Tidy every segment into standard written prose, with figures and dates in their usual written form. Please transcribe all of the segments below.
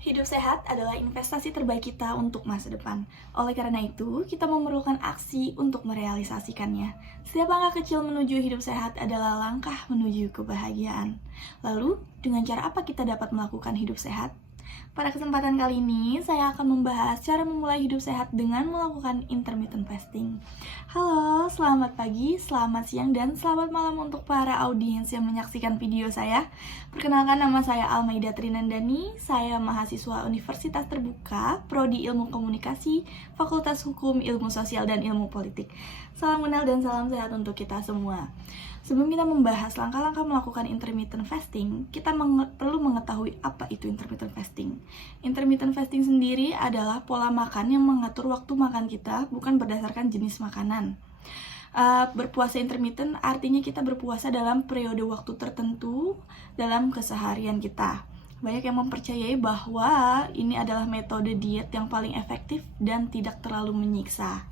Hidup sehat adalah investasi terbaik kita untuk masa depan. Oleh karena itu, kita memerlukan aksi untuk merealisasikannya. Setiap langkah kecil menuju hidup sehat adalah langkah menuju kebahagiaan. Lalu, dengan cara apa kita dapat melakukan hidup sehat? Pada kesempatan kali ini, saya akan membahas cara memulai hidup sehat dengan melakukan intermittent fasting. Halo, selamat pagi, selamat siang, dan selamat malam untuk para audiens yang menyaksikan video saya. Perkenalkan, nama saya Almaida Trinandani, saya mahasiswa Universitas Terbuka, Prodi Ilmu Komunikasi, Fakultas Hukum, Ilmu Sosial, dan Ilmu Politik. Salam kenal dan salam sehat untuk kita semua. Sebelum kita membahas langkah-langkah melakukan intermittent fasting, kita perlu mengetahui apa itu intermittent fasting. Intermittent fasting sendiri adalah pola makan yang mengatur waktu makan kita, bukan berdasarkan jenis makanan. Berpuasa intermittent artinya kita berpuasa dalam periode waktu tertentu dalam keseharian kita. Banyak yang mempercayai bahwa ini adalah metode diet yang paling efektif dan tidak terlalu menyiksa.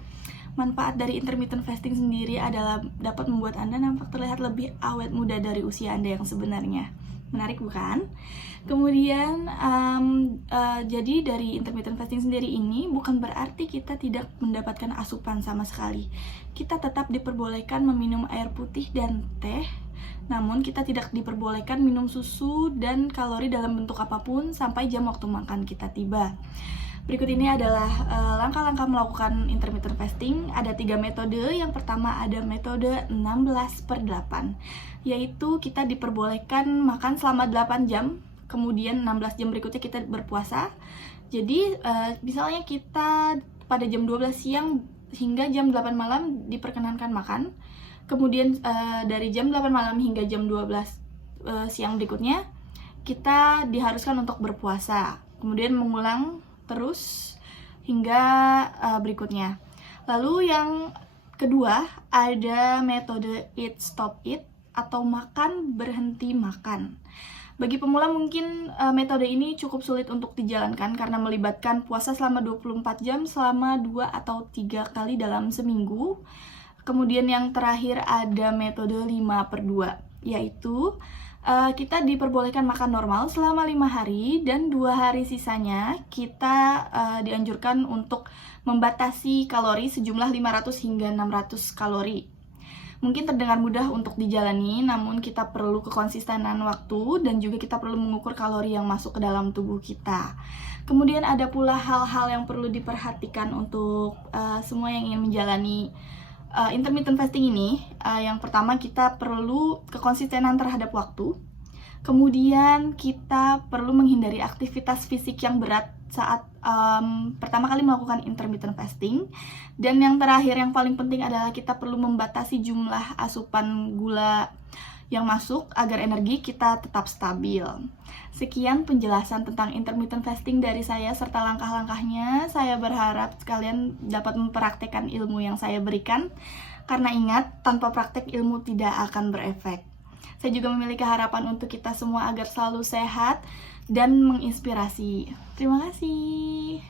Manfaat dari intermittent fasting sendiri adalah dapat membuat Anda nampak terlihat lebih awet muda dari usia Anda yang sebenarnya. Menarik bukan? Kemudian, jadi dari intermittent fasting sendiri ini bukan berarti kita tidak mendapatkan asupan sama sekali. Kita tetap diperbolehkan meminum air putih dan teh, namun kita tidak diperbolehkan minum susu dan kalori dalam bentuk apapun sampai jam waktu makan kita tiba. Berikut ini adalah langkah-langkah melakukan intermittent fasting. Ada 3 metode. Yang pertama ada metode 16/8, yaitu kita diperbolehkan makan selama 8 jam, kemudian 16 jam berikutnya kita berpuasa. Jadi misalnya kita pada jam 12 siang hingga jam 8 malam diperkenankan makan, kemudian dari jam 8 malam hingga jam 12 siang berikutnya kita diharuskan untuk berpuasa, kemudian mengulang terus hingga berikutnya. Lalu yang kedua ada metode eat stop eat atau makan berhenti makan. Bagi pemula mungkin metode ini cukup sulit untuk dijalankan karena melibatkan puasa selama 24 jam selama 2 atau 3 kali dalam seminggu. Kemudian yang terakhir ada metode 5/2, yaitu kita diperbolehkan makan normal selama 5 hari dan 2 hari sisanya kita dianjurkan untuk membatasi kalori sejumlah 500 hingga 600 kalori. Mungkin terdengar mudah untuk dijalani, namun kita perlu kekonsistenan waktu dan juga kita perlu mengukur kalori yang masuk ke dalam tubuh kita. Kemudian ada pula hal-hal yang perlu diperhatikan untuk semua yang ingin menjalani intermittent fasting ini. Yang pertama kita perlu kekonsistenan terhadap waktu. Kemudian kita perlu menghindari aktivitas fisik yang berat saat pertama kali melakukan intermittent fasting. Dan yang terakhir yang paling penting adalah kita perlu membatasi jumlah asupan gula yang masuk agar energi kita tetap stabil. Sekian penjelasan tentang intermittent fasting dari saya serta langkah-langkahnya. Saya berharap kalian dapat mempraktekkan ilmu yang saya berikan, karena ingat, tanpa praktek ilmu tidak akan berefek. Saya juga memiliki harapan untuk kita semua agar selalu sehat dan menginspirasi. Terima kasih.